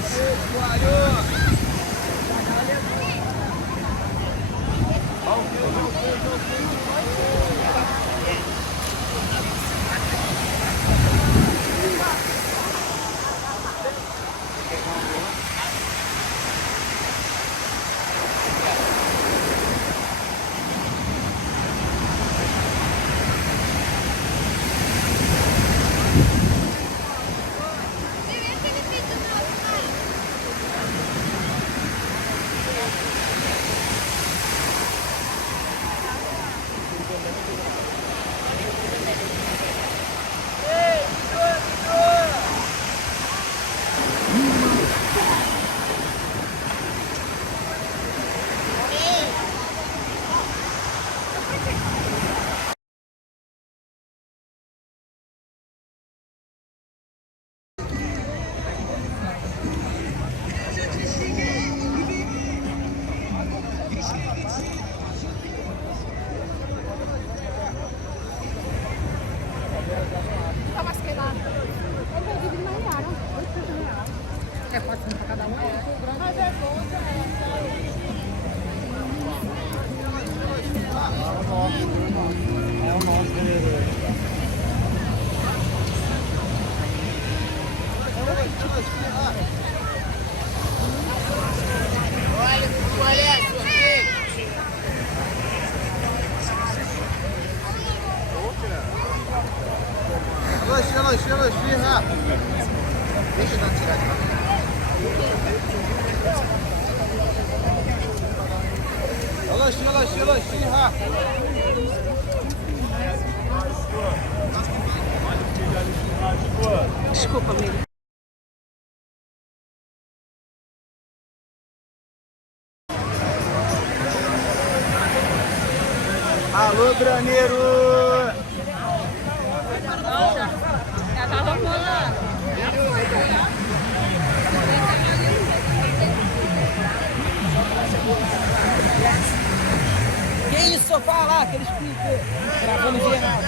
demais. É 400 pra cada um? Mas é bom, É o nosso vereador. Olha, Lanche, rápido. Deixa eu tirar de lá. Lanche, rápido. Desculpa, amigo. Alô, graneiro! Já tava rolando. Que isso, sofá lá, aqueles clipes gravando geral.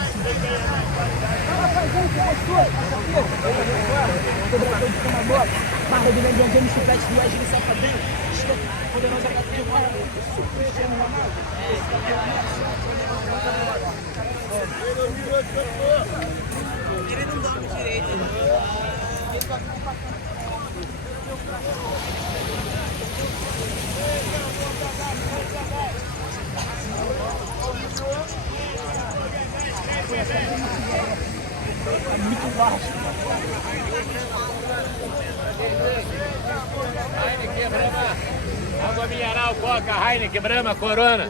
Barra do Mendiante, no chupete do Wesley Safadão. Poderosa gata de bola. Cristiano Ronaldo. Ele não dorme direito. Muito baixo. Heineken, Brahma, água mineral, Coca, Heineken, Brahma, Corona.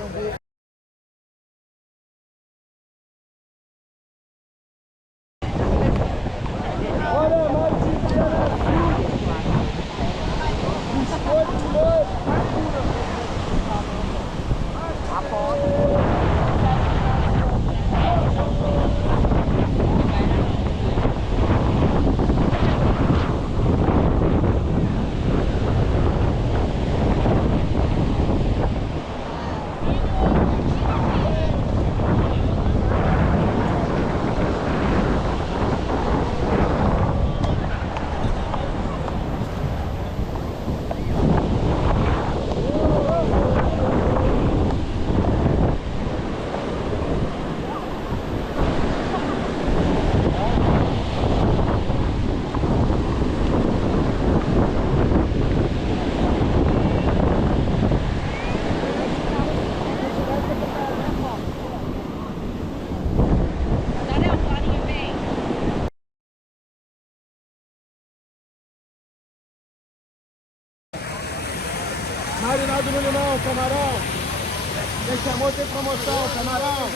Marinado no limão, camarão. Quem chamou tem promoção, camarão.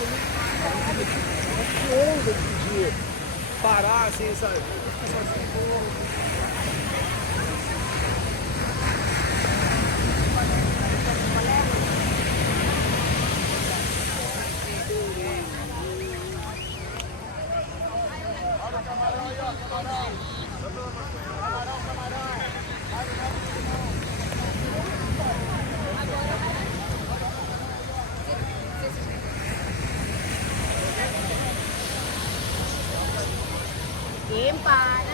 Que onda de parar assim, sabe? Olha o camarão aí, ó, camarão. Quem para?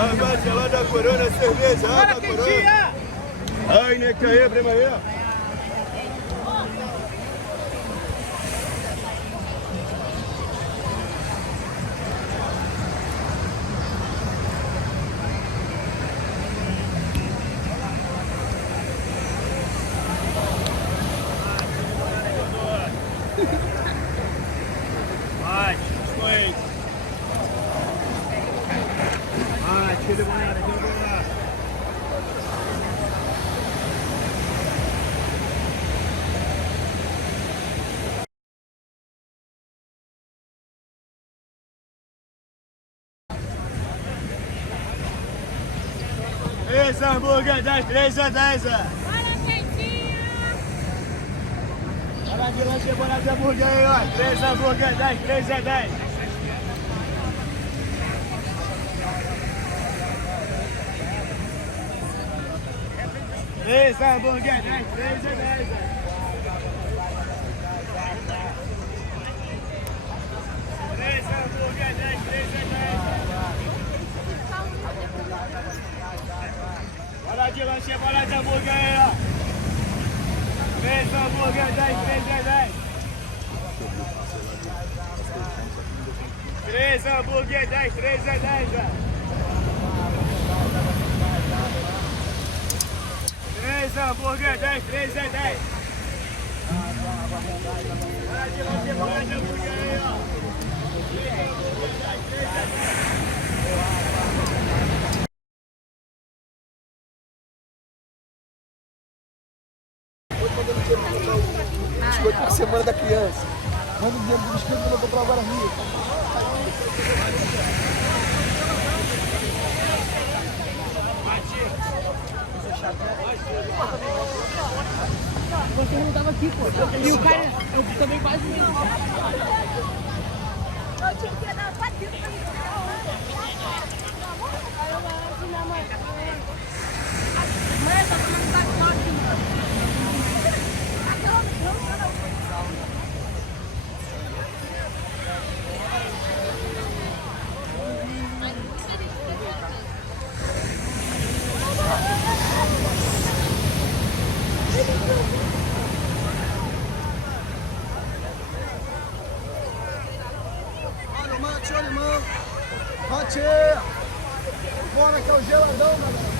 Água gelada, Corona, cerveja, água, Corona. Ai, né, que aí, prima aí. Esse hambúrguer das 3 a 10, ó. Bora de lanche, bora de hambúrguer aí, ó. 3 hambúrguer das 3 a 10. Esse hambúrguer das 3 a 10, ó. 3 hambúrguer das 3 a 10. Bora de lanche, bora de hambúrguer aí, ó. 3 hambúrguer das 3 a 10. 3 hambúrguer das 3 a 10, ó. 3 hambúrguer das 3 a 10. Bora de lanche, bora de hambúrguer aí, ó. 3 hambúrguer das 3 a 10. Biscoito por semana da criança. Manda o dinheiro do biscoito que eu vou comprar agora Rio. Você não tava aqui, pô. E o cara, eu também quase me. Eu tinha que dar batida pra mim. Mãe, tá tomando pacote, mano. Olha o mate, olha o irmão. Mate! Bora que é o geladão, galera.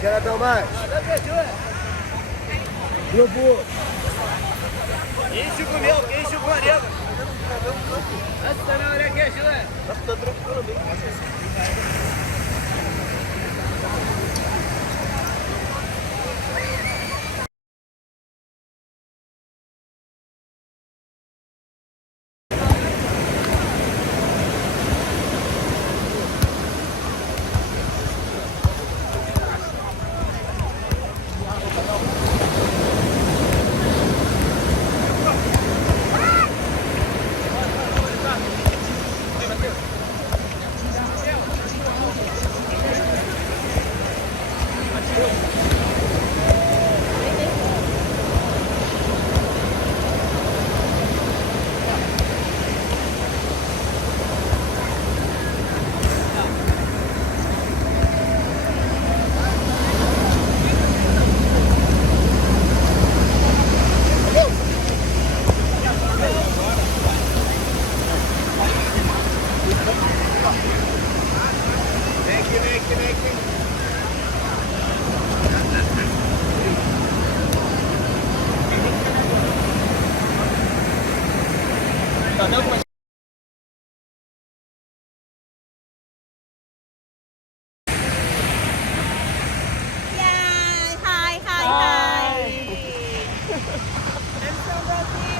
Geladão mais. Globo. Enche com meu, enche com a nega. Tá na hora que ajuda. Tá tranquilo, bem. Yay! Hi, hi, hi! I'm from Brazil.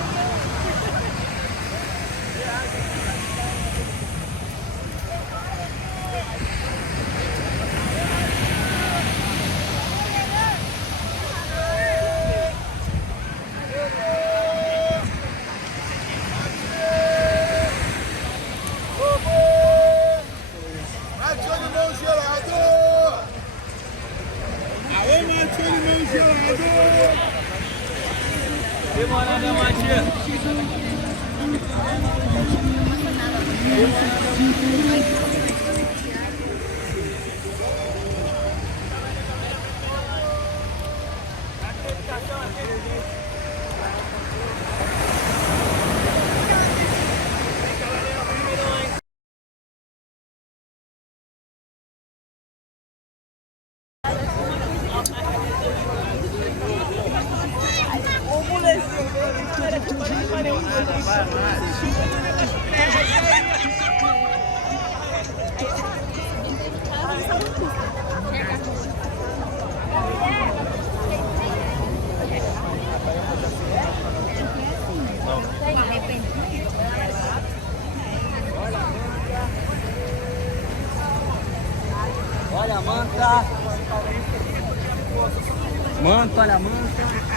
Mate de limão gelado! Aê, mate de limão gelado! Demora, né, Matias? Olha a manta. Manta, olha a manta.